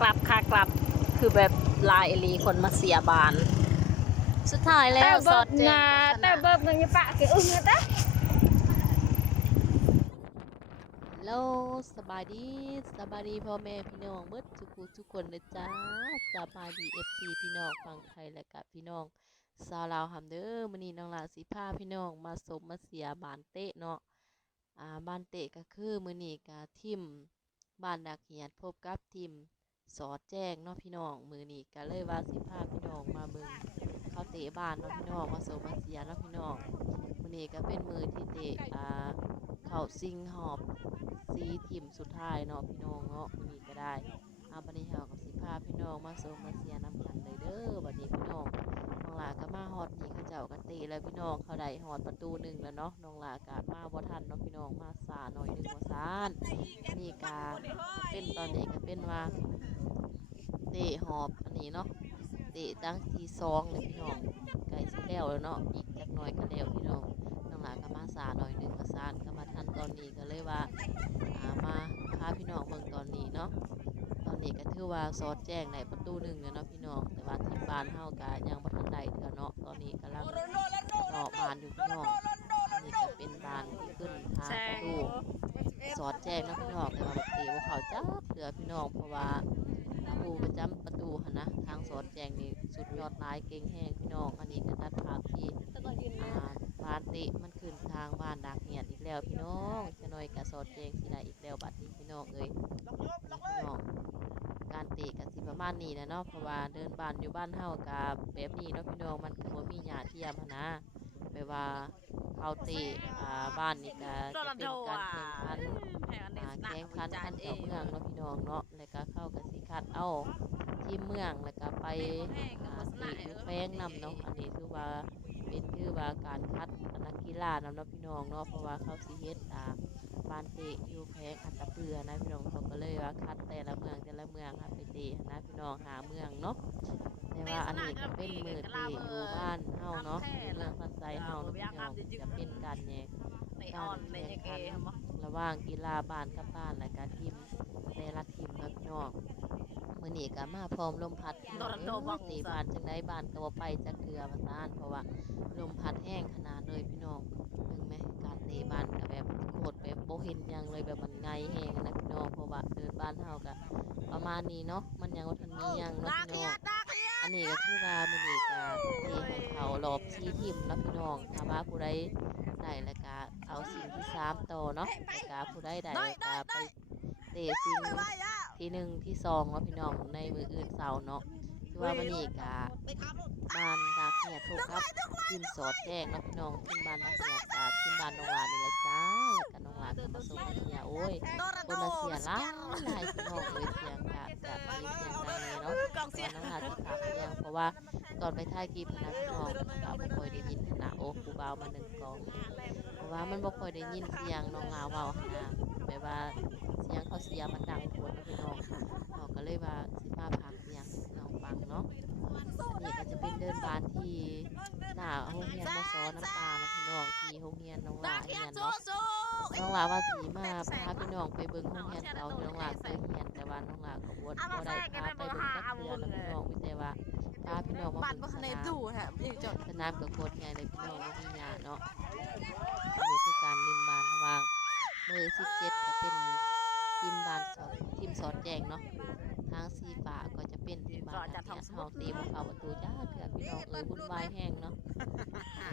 กลับคือแบบลายอลีคนมาเสียบานสุดท้ายแล้วสอดแจ้งแต่เบิบนึงปะคืออึ้งนะ โลสบายดีพ่อแม่พี่น้องเบิดทุกคนเลยจ้าสบายดีFCพี่น้องฝั่งไทยและกับพี่น้องชาวลาวหำเด้อมื้อนี้น้องลาสิพาพี่น้องมาสมมาเสียบานเตะเนาะบ้านเตะก็คือมื้อนี้ก็ทิมบ้านดักเหียดพบกับทิมสอดแจ้งเนาะพี่น้องมื้อนี้ก็เลยว่าสิพาพี่น้องมาเบิ่งเขาเตะบ้านเนาะพี่น้องมาสมมาเสียเนาะพี่น้องมื้อนี้ก็เป็นมื้อที่เตะเข้าซิงหอบซีทีมสุดท้ายเนาะพี่น้องเนาะมื้อนี้ก็ได้บัดนี้เฮาก็สิพาพี่น้องมาสมมาเสียนำกันเลยเด้อบัดนี้พี่น้องน้องหลาก็มาฮอดนี่เขาเจ้าก็เตะแล้วพี่น้องเขาได้ฮอดประตู1แล้วเนาะน้องหลาก็มาบ่ทันเนาะพี่น้องมาช้าหน่อยนึงว่าซ่านนี่ก็เป็นตอนนี้ก็เป็นว่าเตะหอบอันนี้เนาะเตะตั้งที่2เลยพี่น้องใกล้สิแล้วเนาะอีกจักหน่อยก็แล้วพี่น้องน้องหลาก็มาช้าหน่อยนึงว่าซ่านก็มาทันตอนนี้ก็เลยว่ามาพาพี่น้องเบิ่งตอนนี้เนาะตอนนี้ก็ถือว่าสอดแจ้งในประตู1แล้วเนาะพี่น้องแต่ว่าทีมบ้านเฮาก็ยังบ่ทันได้เทื่อเนาะตอนนี้กำลังรอบ้านอยู่พี่น้องอันนี้ก็เป็นบ้านที่ขึ้นทางประตูสอดแจ้งเนาะพี่น้องแต่ว่าแบบเตะบ่เข้าจักเทื่อพี่น้องเพราะว่าผู้ประจำประตูหั่นนะทางสอดแจ้งนี่สุดยอดหลายเก่งแฮงพี่น้องอันนี้ก็ตัดภาพที่บ้านเตะมันขึ้นทางบ้านดักเหียดอีกแล้วพี่น้องจะน้อยก็สอดแจ้งสิได้อีกแล้วบัดนี้พี่น้องเอ้ยพี่น้องการเตะก็สิประมาณนี้นะเนาะเพราะว่าเดินบ้านอยู่บ้านเฮาก็แบบนี้เนาะพี่น้องมันก็บ่มีหญ้าเทียมหั้นนะแบบว่าเขาเตะบ้านนี่ก็จะเป็นการแข่งขันคันกับเมืองเนาะพี่น้องเนาะแล้วก็เข้ากับสิคัดเอาทีมเมืองแล้วก็ไปเตะอยู่แป้งนำเนาะอันนี้ถือว่าเป็นการคัดนักกีฬานำเนาะพี่น้องเนาะเพราะว่าเขาสิเฮ็ดบ้านเตะอยู่แพงอันตะเปือนะพี่น้องเขาก็เลยว่าคัดแต่ละเมืองไปเตะนะพี่น้องหาเมืองเนาะแต่ว่าอันนี้ก็เป็นมือเตะอยู่บ้านเฮาเนาะเมืองพันไซเฮาเนาะพี่น้องจะเป็นการแข่งขันระหว่างกีฬาบ้านกับบ้านและก็ทีมแต่ละทีมเนาะพี่น้องมื้อนี้ก็มาพร้อมลมพัดเตะบ้านจังได๋บ้านก็บ่ไปจักเทื่อว่าซ่านเพราะว่าลมพัดแห้งขนาดเลยพี่น้องถึงแม้การเตะบ้านก็แบบโคตรแบบบ่เห็นหยังเลยแบบมันไงแห้งนะพี่น้องเพราะว่าเดินบ้านเฮาก็ประมาณนี้เนาะมันยังบ่ทันมีหยังเนาะพี่น้องอันนี้ก็คือว่ามื้อนี้ก็เตะให้เข้ารอบ4ทีมเนาะพี่น้องถ้าว่าผู้ใดได้แล้วก็เอาสิ่งที่3ต่อเนาะแล้วก็ผู้ใดได้แล้วก็ไปเตะสิ่งที่1ที่2เนาะพี่น้องในมื้ออื่นเช้าเนาะคือว่าวันนี้ก็บ้านดักเหียดพบกับทีมสอดแจ้งเนาะพี่น้องทีมบ้านดักเหียดกับทีมบ้านน้องหลานนี่แหละจ้าแล้วก็น้องหลานก็มาส่งมาเสียโอ้ยคนมาเสียหลายพี่น้องเอ้ยเสียงกะมีเสียงดังเลยเนาะแต่ว่าน้องหลานสิขาเสียงเพราะว่าตอนไปถ่ายคลิปนะพี่น้องก็บ่ค่อยได้ยินนะโอ้ครูบาวมา1กองเพราะว่ามันบ่ค่อยได้ยินเสียงน้องลาวเว้าหั่นนะแบบว่าเสียงเขาเสียมันดังโพดเนาะพี่น้องเราก็เลยว่าสิมาพากเสียงให้พี่น้องฟังเนาะอันนี้ก็จะเป็นเดินบ้านที่หน้าโรงเรียนมสน้ำปลานะพี่น้องที่โรงเรียนน้องหลาเรียนเนาะน้องหลาว่าสีมาพาพี่น้องไปเบิ่งโรงเรียนเก่าที่น้องหลาเคยเรียนแต่ว่าน้องหลาก็บ่ได้พาไปเบิ่งจักเทื่อนะพี่น้องมีแต่ว่าพาพี่น้องมาเบิ่งสนามก็โคตรใหญ่เลยพี่น้องบ่มีหญ้าเนาะอันนี้คือการเล่นบ้านระหว่างเบอร์17ก็เป็นทีมบ้านทีมสอดแจ้งเนาะทางสีฟ้าก็จะเป็นทีมบ้านนักเรียนเฮาตีบ่เข้าประตูจ้าเถื่อพี่น้องเอ้ยวุ่นวายแห้งเนาะ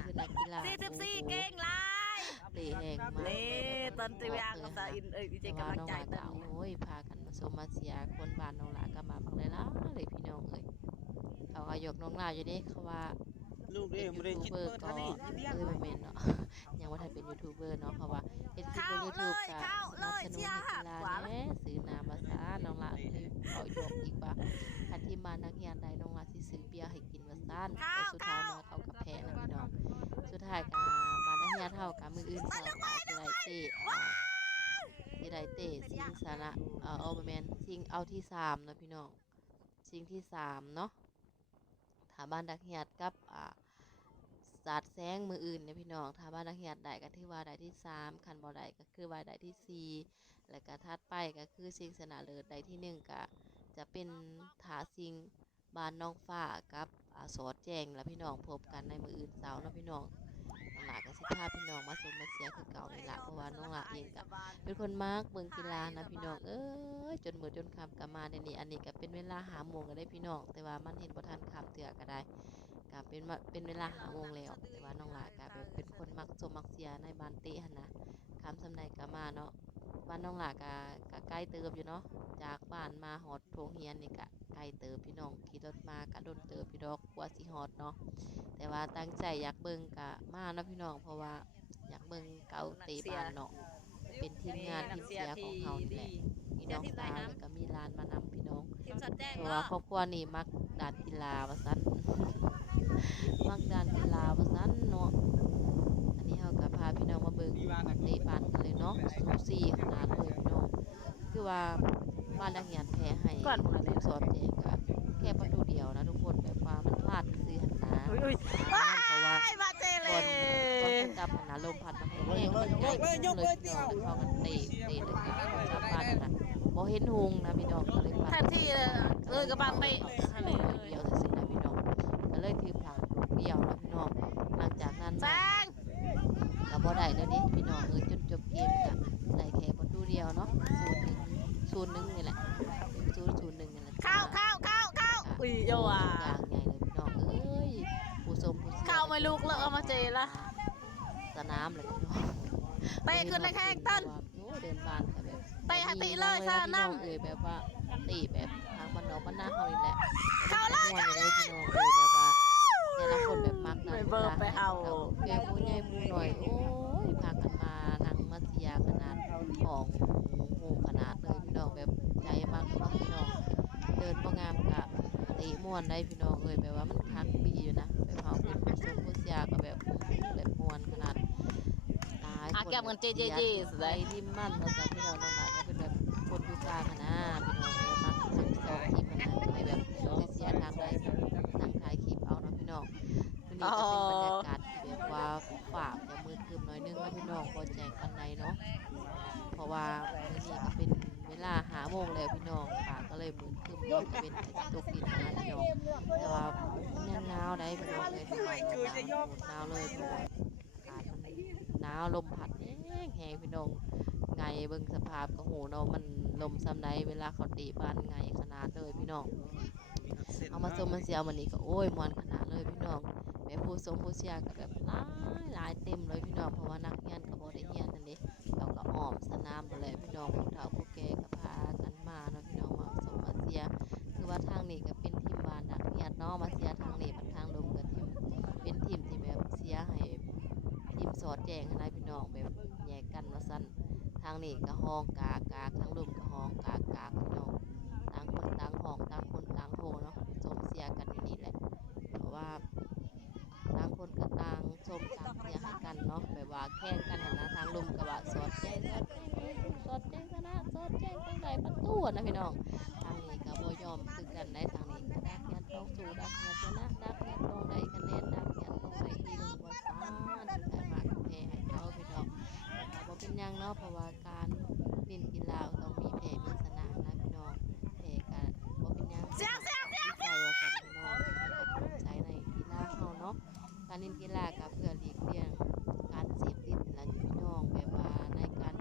คือนักกีฬา44เก่งหลาย เตะแห้งมากตอนที่ว่าก็จะอินดีใจกำลังใจตอนนี้โอ้ยพากันมาชมมาเสียคนบ้านน้องหลาก็มาบักเลยล่ะเลยพี่น้องเอ้ยเขาก็ยกน้องหลาอยู่เด้เขาว่าลูกเด้บ่ได้คิดเปิดคันนี้บ่แม่นเนาะยังบ่ทันเป็นยูทูบเบอร์เนาะเพราะว่าเฮ็ดคลิปบน YouTube ก็สนับสนุนให้กีฬาแหน่ซื้อน้ำมาซะน้องหลาเลยเขายกอีกว่าคันที่มานักเรียนใดน้องหลาสิซื้อเบียร์ให้กินว่าซั่นแต่สุดท้ายมาเขาก็แพ้นะพี่น้องสุดท้ายก็บ้านนักเรียนเฮาก็มื้ออื่นเช้าก็สิได้เตะชิงชนะบ่แม่นชิงเอาที่3เนาะพี่น้องชิงที่3เนาะถ้าบ้านนักเรียนกับสาดแซงมืออื่นเนี่ยพี่น้องถ้าบ้านนักเรียนได้ก็ถือว่าได้ที่3คันบ่ได้ก็คือว่าได้ที่4แล้วก็ถัดไปก็คือชิงชนะเลิศได้ที่1ก็ จะเป็นถาซิงบ้านน้องฟ้ากับสอดแจ้งและพี่น้องพบกันในมื้ออื่นเสาร์เนาะพี่น้องน้องหลาก็สิพาพี่น้องมาชมมาเชียร์คือเก่านี่ล่ะเพราะว่าน้องหลาเองก็เป็นคนมักเบิ่งกีฬานะพี่น้องเอ้ยจนมื้อจนค่ำก็มาเดี๋ยวนี้อันนี้ก็เป็นเวลา5โมงแล้วเด้พี่น้องแต่ว่ามันเห็นบ่ทันค่ำเทื่อก็ได้ก็เป็นเวลา5โมงแล้วแต่ว่าน้องหลาก็แบบเป็นคนมักชมมักเชียร์ในบ้านเตะหั่นนะค่ำส่ำใดก็มาเนาะบ้านน้องหลาก็ใกล้เติบอยู่เนาะจากบ้านมาฮอดโรงเรียนนี่ก็ไกลเติบพี่น้องขี่รถมาก็โดนเติบพี่ดอกกว่าสิฮอดเนาะแต่ว่าตั้งใจอยากเบิ่งก็มาเนาะพี่น้องเพราะว่าอยากเบิ่งเก่าเตะบ้านเนาะเป็นทีมงานทีมเชียร์ของเฮานี่แหละมีน้องสาวแล้วก็มีหลานมานำพี่น้อง ทีมสอดแจ้ง เพราะว่า เนาะ ครอบครัวนี่มักด้านกีฬาว่าซั่น มักด้านกีฬาว่าซั่นเนาะอันนี้เฮาก็พาพี่น้องมาเบิ่งเตะบ้านกันเลยเนาะสูสีขนาดเลยพี่น้องคือว่าบ้านนักเรียนแพ้ให้ทีมสอดแจ้งก็แค่ประตูเดียวนะทุกคนแบบว่ามันพลาดซื่อๆหั่นนะ อุ้ย เพราะว่า ไอ้มาเจเล บอล ย จับหันนะลมพัดมาแห้งมันใหญ่ขึ้นเลยพี่น้องแล้วเขากันเตะเลยกับชาวบ้านนะบ่เห็นหงนะพี่น้องก็เลยพา ทันทีเลยกระบะไปทะเลเลย เดียวสินะพี่น้องก็เลยถือผลักเดียวนะพี่น้องหลังจากนั้น แจ้ง ก็บ่ได้แล้วนี่พี่น้องจนจบเกมก็ได้แค่ประตูเดียวเนาะ0-1นี่แหละ0-1นี่แหละ เข้าอุ้ยโยอ่ะ อย่างใหญ่เลยพี่น้องเอ้ยผู้ชมผู้เชียร์ เข้าไม่ลูกเลยเอามาเจละ สนามเลยพี่น้อง เตะขึ้นในแข้งต้น โอ้เดินบานแบบ เตะให้ติเลยซะนั่ง เอ่ยแบบว่าตีแบบทางบ้านนอกบ้านนาเขานี่แหละ เข้าเลย ม่วนเลยพี่น้องเลยแบบว่าแต่ละคนแบบมักนะ ไปเบิร์ไปเอา เกมมูใหญ่มูหน่อยโอ้ยพากันมานั่งมาเสียขนาดของหมู่ขนาดเลยพี่น้องแบบใจมากเนาะพี่น้องเดินบ่งามกะตีม่วนได้พี่น้องเอ้ยแบบว่ามันคักดีอยู่นะแบบเฮาเป็นผู้ชมผู้เสียก็แบบม่วนขนาดตาย อาแก้มกันเจเจเจสุด ไร เลย ริมมันภาษาที่เราน้องหลานก็เป็นแบบคนอยู่กลางอะนะพี่น้องมักทั้งสองทีมมันนะไปแบบเสียทางใดทางถ่ายคลิปเอาเนาะพี่น้องวันนี้ก็เป็นบรรยากาศที่แบบว่าฝ่าจะมืดครึมหน่อยนึงนะพี่น้องพอแจงกันในเนาะเพราะว่ามื้อนี้ก็เป็นเวลา5 โมงแล้วพี่น้องฝ่าก็เลยมืดครึมเนาะก็เป็นตกดินนะพี่น้องแต่ว่ามันยังหนาวได้พี่น้องเลยที่ว่าหนาวเลยเพราะว่าอากาศมันหนาวลมพัดแห้งๆพี่น้อง ไงเบิ่งสภาพก็โหเนาะมันลมซ้ำใดเวลาเขาตีบ้านไงขนาดเลยพี่น้องเอามาชมมาเสียวันนี้ก็โอ้ยมวนขนาดเลยพี่น้องแม่ผู้ทรงผู้เชียร์ก็แบบหลายเต็มเลยพี่น้องเพราะว่านักเรียนก็บ่ได้เรียนนั่นเด้เราก็อ้อมสนามไปเลยพี่น้องผู้เฒ่าผู้แก่ก็พากันมาเนาะพี่น้องมาชมมาเชียร์คือว่าทางนี้ก็เป็นทีมบ้านนักเรียนเนาะมาเชียร์ทางนี้มันทางลมก็ทีมเป็นทีมที่แบบเชียร์ให้ทีมสอดแจ้งให้พี่น้องแบบแยกกันว่าซั่น ทางนี้ก็ห้องกากากทางลุมก็ห้องกากากพี่น้องต่างคนต่างห้องต่างคนต่างโฮเนาะสมเสียกันอยู่นี่แหละเพราะว่าต่างคนก็ต่างชมต่างเสียให้กันเนาะแบบว่าแข่งกันนะทางลุมก็ว่าสอดแจ้งสอดแจ้งชนะสอดแจ้งตั้งแต่ประตูนะพี่น้องทางนี้ก็บ่ยอมคือกันได้ทางนี้ก็ดักยันต้องสู้ดักยันชนะดักยันต้องได้คะแนนดักยันต้องได้ที่หนึ่งว่าซ่าถึงได้มากแพ้ให้เขาพี่น้อง บ่เป็นหยังเนาะเพราะว่าการเล่นกีฬาต้องมีแพ้มีชนะนะพี่น้องแพ้ก็บ่เป็นหยังวิจัยว่ากันพี่น้องใช้ในกีฬาเฮาเนาะการเล่นกีฬาก็เพื่อหลีกเลี่ยงการเสพติดนี่ล่ะพี่น้องแบบว่าในการ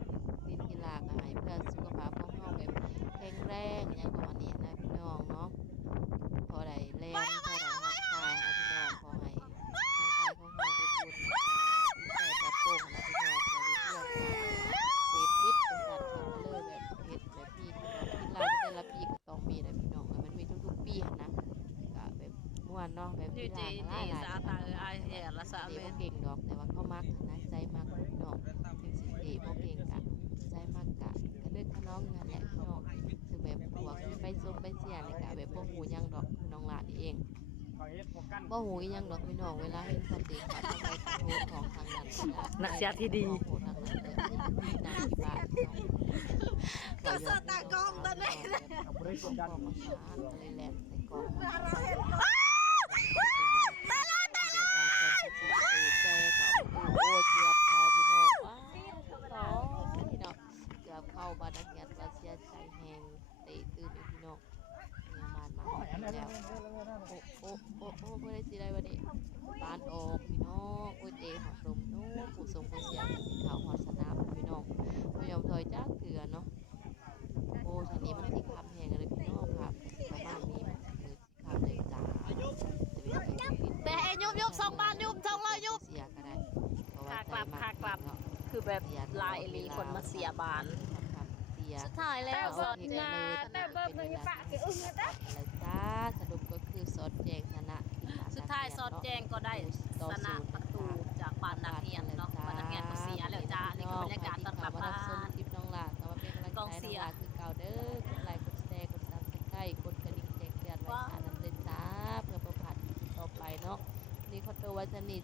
เล่นกีฬาก็ให้เพื่อสุขภาพของเฮาแบบแข็งแรงหยังประมาณนี้นะพี่น้องเนาะพอได้แรงพอได้รักษานะพี่น้องขอให้ร่างกายของเฮาอบอุ่นใจปลอดโปร่งนะพี่น้องเพื่อหลีกเลี่ยงการ เสพติดเป็นสัตว์ที่มันเลยแบบเฮ็ดแบบพี่พี่น้องกีฬาแต่ละปีก็ต้องมีนะพี่น้องมันมีทุกๆปีหั้นนะก็แบบม่วนเนาะแบบ เจ กี เจ ฬา เจ ก็หลาย สา ๆ ตาไอเหี้ยละสา เตะ เม บ่ น เก่งดอกแต่ว่าเขามักหั้นนะใจมักพี่น้องถึงสิเตะบ่เก่งกะใจมักกะก็เลิกขน้องนั่นแหละพี่น้องคือแบบพวกที่ไปซุ่มไปเชียร์นี่กะแบบบ่ฮู้หยังดอกคือน้องหลานนี่เองบ่ฮู้อีหยังดอกพี่น้องเวลาเห็นเขาเตะเขาทำไมโทษของทางนั้น นักเสียที่ดี โอ้โหทางนั้นเลยนั่งที่บ้านพี่น้อง ก็สตากล้องตอนนี้ บริสุทธิ์กันอะไรแหละใส่กล่องแม่ละแม่แจ้เขาโอ้เกือบเข้าพี่น้องว้าวพี่น้องเกือบเข้าบาดเจ็บว่าเสียใจแหงเตะตื่นอยู่พี่น้อง แล้วโอ้บ่ได้สิได้บัดนี้ปานออกพี่น้องโอ้ยเตะหอดลมโน้ผู้ทรงผู้เสียกินข้าวฮอดสนามพี่น้องบ่ยอมถอยจักเทื่อเนาะโอ้ทีนี้มันสิคำแฮงเลยพี่น้องครับประมาณนี้มันสิมือสิคำเลยจ้าแต่ให้ยุบ2 บาทยุบ200ยุบ เสียก็ได้เพราะว่า ค่ากลับ คือแบบลายลีคนมาเสียบาน เสีย สุดท้ายแล้วสดงา แต่เบิดมันมีปะเกี่ยวอึ้งนะอะไรจ้าสรุปก็คือสอดแจงชนะ สุดท้ายสอดแจงก็ได้ชนะประตูจากบ้านนักเรียนเนาะบ้านนักเรียนก็เสียแล้วจ้านี่คือบรรยากาศตอนกลับบ้าน คลิปน้องหลาก็มาเป็นกำลังใจน้องหลาคือเก่าเด้อกดไลค์กดแชร์กดซับสไครต์กดกระดิ่งแจ้งเตือนไว้ค่ะนำเลยจ้าเพื่อประพลาดคลิปต่อไปเนาะนี่ขอตัวไว้สนิท